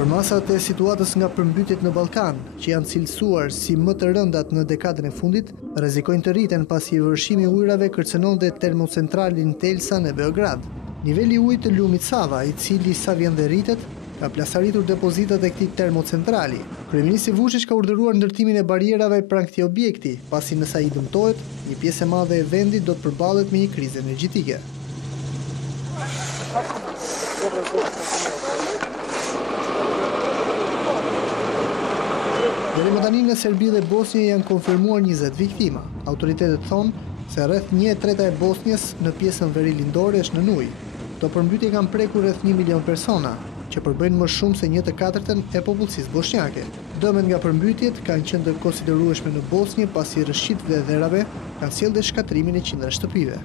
Për masat e situatës nga përmbytjet në Ballkan, që janë cilësuar si më të rëndat në dekadën e fundit, rrezikojnë të rriten pasi vërshimi i ujrave kërcënonte termocentralin Telsa në Beograd. Niveli i ujit të lumit Sava, i cili sa vjen dhe rritet, ka plasaritur depozitat e këtij termocentrali. Kryeministri Vučić ka urdhëruar ndërtimin e barierave pranë këtij objekti, pasi nëse ai dëmtohet, një pjesë e madhe e vendit do të përballet me një krizë energjetike. Deri më tani në Serbi dhe Bosnjë janë konfirmuar 20 viktima. Autoritetet thonë se rreth 1/3 e Bosnjës në pjesën verilindore është në ujë. Këto përmbytje kanë prekur rreth 1 milion persona, që përbëjnë më shumë se 1/4 e popullsisë bosnjake. Dëmet nga përmbytjet kanë qenë të konsiderueshme në Bosnjë pasi rrëshqitjet e dherave kanë sjellë shkatrimin e qindra shtëpive.